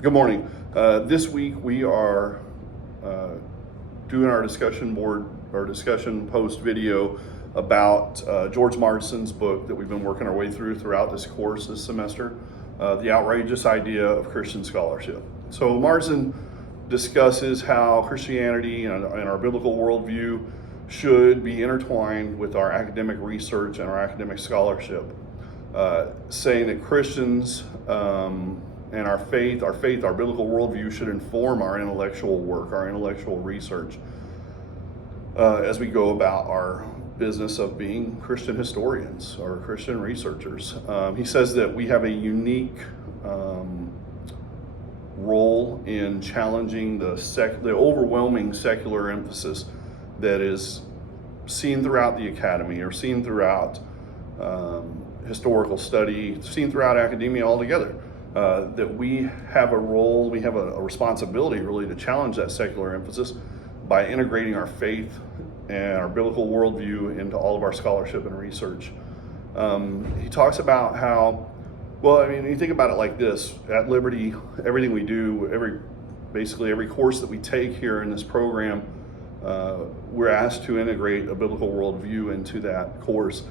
Good morning. This week we are doing our discussion board or discussion post video about George Marsden's book that we've been working our way throughout this course this semester, The Outrageous Idea of Christian Scholarship. So Marsden discusses how Christianity and our biblical worldview should be intertwined with our academic research and our academic scholarship, saying that Christians and our biblical worldview should inform our intellectual work, our intellectual research, as we go about our business of being Christian historians or Christian researchers. He says that we have a unique role in challenging the overwhelming secular emphasis that is seen throughout the academy or seen throughout historical study, seen throughout academia altogether. That we have a role, we have a responsibility really to challenge that secular emphasis by integrating our faith and our biblical worldview into all of our scholarship and research. He talks about how, you think about it like this: at Liberty, everything we do, basically every course that we take here in this program, we're asked to integrate a biblical worldview into that course.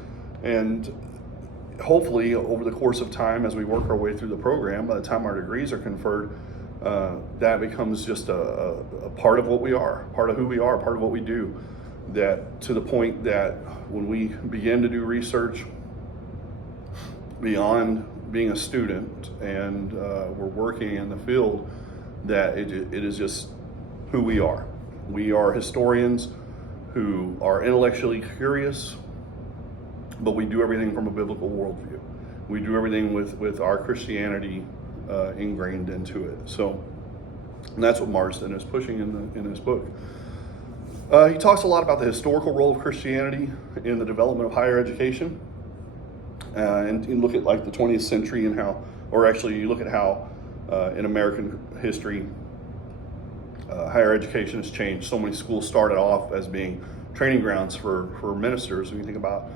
And hopefully over the course of time, as we work our way through the program, by the time our degrees are conferred, that becomes just a part of what we are, part of who we are, part of what we do. That to the point that when we begin to do research beyond being a student and we're working in the field, that it is just who we are. We are historians who are intellectually curious, but we do everything from a biblical worldview. We do everything with our Christianity ingrained into it. So, and that's what Marsden is pushing in his book. He talks a lot about the historical role of Christianity in the development of higher education, and you look at like the 20th century and how, or actually you look at how in American history, higher education has changed. So many schools started off as being training grounds for ministers. When you think about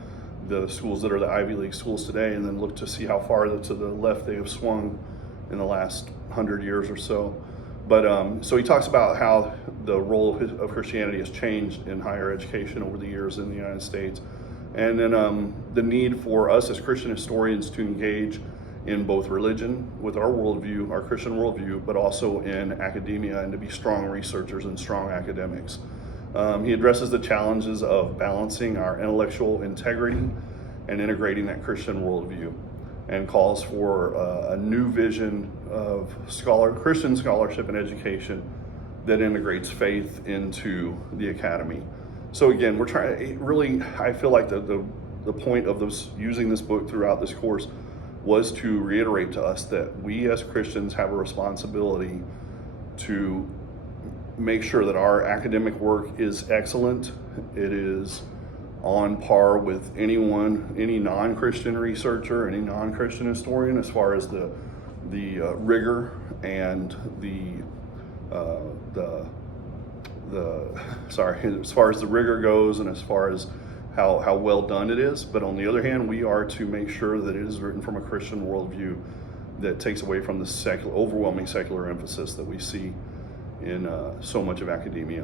the schools that are the Ivy League schools today, and then look to see how far to the left they have swung in the last 100 years or so. But so he talks about how the role of Christianity has changed in higher education over the years in the United States. And then the need for us as Christian historians to engage in both religion with our worldview, our Christian worldview, but also in academia, and to be strong researchers and strong academics. He addresses the challenges of balancing our intellectual integrity and integrating that Christian worldview, and calls for a new vision of Christian scholarship and education that integrates faith into the academy. So again, we're trying, really, I feel like the point of using this book throughout this course was to reiterate to us that we as Christians have a responsibility to make sure that our academic work is excellent. It is on par with any non-Christian researcher, any non-Christian historian, as far as the rigor and as far as the rigor goes, and as far as how well done it is. But on the other hand, we are to make sure that it is written from a Christian worldview that takes away from the overwhelming secular emphasis that we see in so much of academia.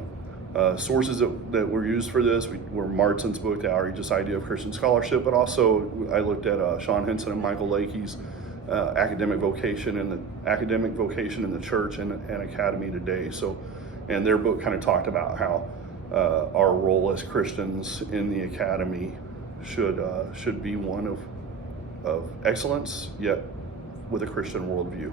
Sources that were used for this were Marsden's book, The Outrageous Idea of Christian Scholarship, but also I looked at Sean Henson and Michael Lakey's academic vocation in the church and academy today. So, and their book kind of talked about how our role as Christians in the academy should be one of excellence, yet with a Christian worldview.